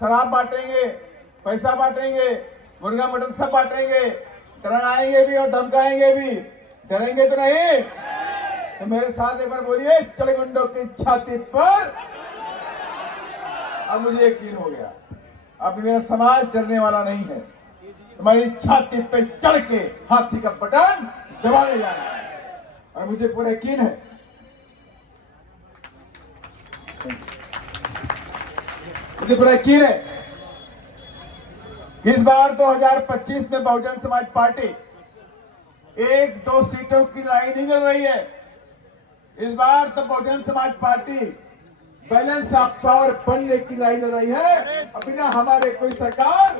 शराब बांटेंगे, पैसा बांटेंगे, मुर्गा मटन सब बांटेंगे, डराएंगे भी और धमकाएंगे भी। डरेंगे तो नहीं? तो मेरे साथ एक बार बोलिए, चल गुंडों की छाती पर। अब मुझे यकीन हो गया, अब मेरा समाज डरने वाला नहीं है। तुम्हारी छाती पे चढ़ के हाथी का बटन दबाने जाएगा, और मुझे पूरा यकीन है। मुझे पूरा यकीन है कि इस बार 2025 में बहुजन समाज पार्टी 1-2 सीटों की लड़ाई नहीं लड़ रही है। इस बार तो Bahujan Samaj party balance of power बनने की लड़ाई लड़ रही है। बिना हमारे कोई सरकार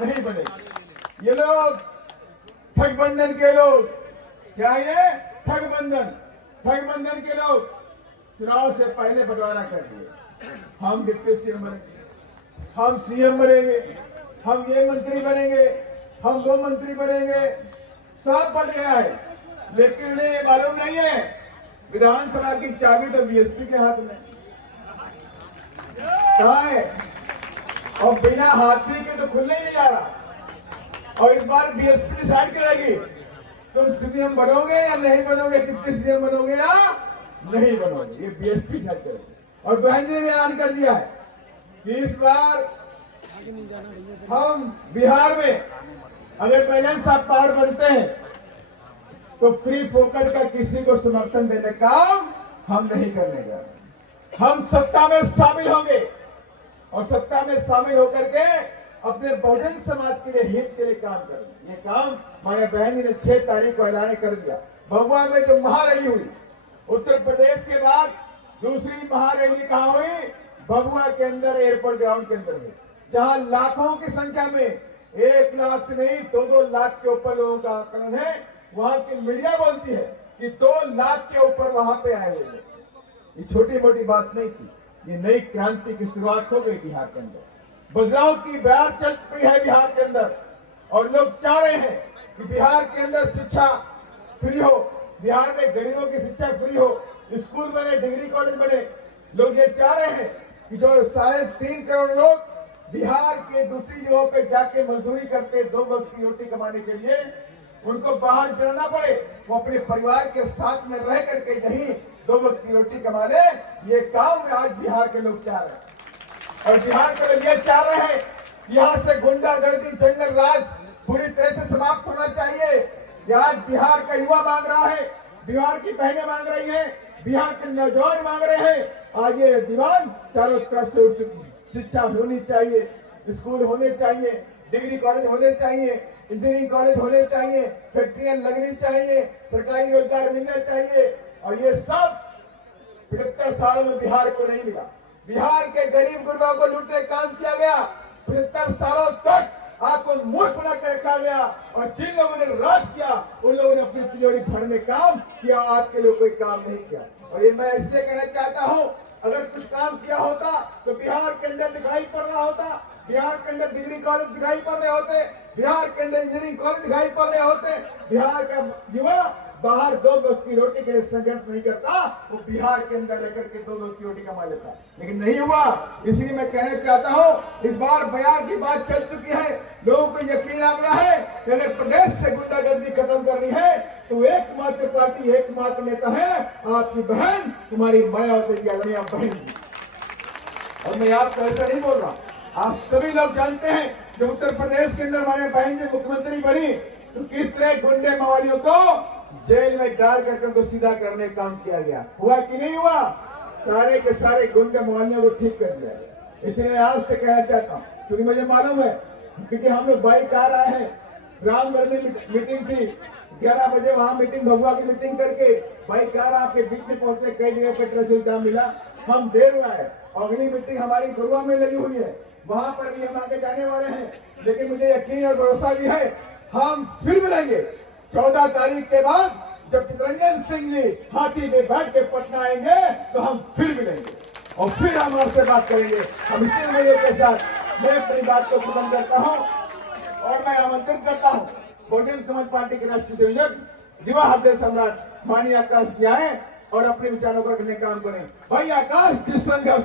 नहीं बनेगी। ये लोग ठगबंधन के लोग, क्या ये ठगबंधन के लोग चुनाव से पहले बंटवारा कर दिए। हम डिप्टी सीएम बनेंगे, हम सीएम बनेंगे, हम ये मंत्री बनेंगे, हम वो मंत्री बनेंगे, सब बन गया है। लेकिन उन्हें ये मालूम नहीं है विधानसभा की चाबी तो बीएसपी के हाथ में कहाँ है, और बिना हाथी के तो खुलने ही नहीं आ रहा। और इस बार बीएसपी डिसाइड करेगी तुम सीएम बनोगे या नहीं बनोगे, डिप्टी सीएम बनोगे या नहीं बनोगे, ये बीएसपी डिसाइड करेगी। और बहन जी ने ऐलान कर दिया है कि इस बार हम बिहार में अगर बैलेंस ऑफ पावर बनते हैं तो फ्री फोकट का किसी को समर्थन देने का हम नहीं करने जा रहे। हम सत्ता में शामिल होंगे और सत्ता में शामिल होकर के अपने बहुजन समाज के लिए, हित के लिए काम करेंगे। ये काम हमारे बहन जी ने 6 तारीख को ऐलान कर दिया। भगवा में जो महारैली हुई, उत्तर प्रदेश के बाद दूसरी महारैली कहाँ हुई? भगवा के अंदर, एयरपोर्ट ग्राउंड के अंदर हुई, जहां लाखों की संख्या में, 1 लाख से नहीं 2-2 लाख के ऊपर लोगों का आकलन है। वहां की मीडिया बोलती है कि 2 लाख के ऊपर वहां पे आए हुए हैं। ये छोटी मोटी बात नहीं थी, ये नई क्रांति की शुरुआत हो गई बिहार के अंदर। बदलाव की बयार चल पड़ी है बिहार के अंदर, और लोग चाह रहे हैं कि बिहार के अंदर शिक्षा फ्री हो, बिहार में गरीबों की शिक्षा फ्री हो, स्कूल बने, डिग्री कॉलेज बने। लोग ये चाह रहे हैं कि जो 3.5 करोड़ लोग बिहार के दूसरी जगहों पे जाके मजदूरी करते 2 वक्त की रोटी कमाने के लिए, उनको बाहर जाना पड़े, वो अपने परिवार के साथ में रह करके यही 2 वक्त की रोटी कमा ले। ये काम आज बिहार के लोग चाह रहे हैं। और बिहार के लोग ये चाह रहे हैं यहाँ से गुंडागर्दी, जंगल राज पूरी तरह से समाप्त होना चाहिए। आज बिहार का युवा मांग रहा है, बिहार की बहनें मांग रही हैं, बिहार के नौजवान मांग रहे हैं। आज ये दीवान चारों तरफ से उठ चुकी है। शिक्षा होनी चाहिए, स्कूल होने चाहिए, डिग्री कॉलेज होने चाहिए, इंजीनियरिंग कॉलेज होने चाहिए, फैक्ट्रियां लगनी चाहिए, सरकारी रोजगार मिलना चाहिए। और ये सब 75 सालों में बिहार को नहीं मिला। बिहार के गरीब गुरबा को लूटने काम किया गया। 75 सालों तक आपको मूर्ख बना के रखा गया, और जिन लोगों ने राज किया उन लोगों ने अपनी तिजोरी भरने काम किया, आपके लोग कोई काम नहीं किया। और ये मैं इसलिए कहना चाहता हूं, अगर कुछ काम किया होता तो बिहार के अंदर दिखाई पड़ रहा होता, बिहार के अंदर डिग्री कॉलेज दिखाई पड़ रहे होते, बिहार के अंदर इंजीनियरिंग कॉलेज दिखाई पड़ रहे होते। बिहार का युवा बाहर 2 वक्त की रोटी के लिए संघर्ष नहीं करता, वो बिहार के अंदर रहकर के 2 वक्त की रोटी कमा लेता। लेकिन नहीं हुआ। इसलिए मैं कहना चाहता हूं, इस बार बयार की बात चल चुकी है। लोगों को यकीन आ गया है कि अगर प्रदेश से गुंडागर्दी खत्म करनी है तो एकमात्र पार्टी, एकमात्र नेता है आपकी बहन, तुम्हारी मायावती की बहन। और मैं आपको ऐसा नहीं बोल रहा, आप सभी लोग जानते हैं कि उत्तर प्रदेश के अंदर हमारे बहन जी मुख्यमंत्री बनी तो किस तरह गुंडे मवालियों को जेल में डाल करके उनको सीधा करने का काम किया गया। हुआ कि नहीं हुआ? सारे के सारे गुंडे मवालियों को ठीक कर दिया गया। इसलिए मैं आपसे कहना चाहता हूँ, क्योंकि मुझे मालूम है, क्योंकि हम लोग बाइक आ रहे हैं, रामगढ़ में मीटिंग थी, 11 बजे वहां मीटिंग, भगवा की मीटिंग करके बाइक आ रहा आपके बीच में पहुंचे, कई जगह पे ट्रैफिक जाम मिला, हम देर हुआ है। और अगली मीटिंग हमारी गुरुआ में लगी हुई है, वहां पर भी हम आगे जाने वाले हैं। लेकिन मुझे यकीन और भरोसा भी है, हम फिर मिलेंगे 14 तारीख के बाद। जब चितरंजन सिंह जी हाथी में बैठ के पटना आएंगे तो हम फिर मिलेंगे और फिर हम आपसे बात करेंगे। हम इसी उम्मीद के साथ मैं अपनी बात को खत्म करता हूं और मैं आमंत्रित करता हूं बहुजन समाज पार्टी के राष्ट्रीय संयोजक युवा हृदय सम्राट माननीय आकाश जी आए और अपने विचारों को रखने का काम करें। भाई आकाश, जिस संघर्ष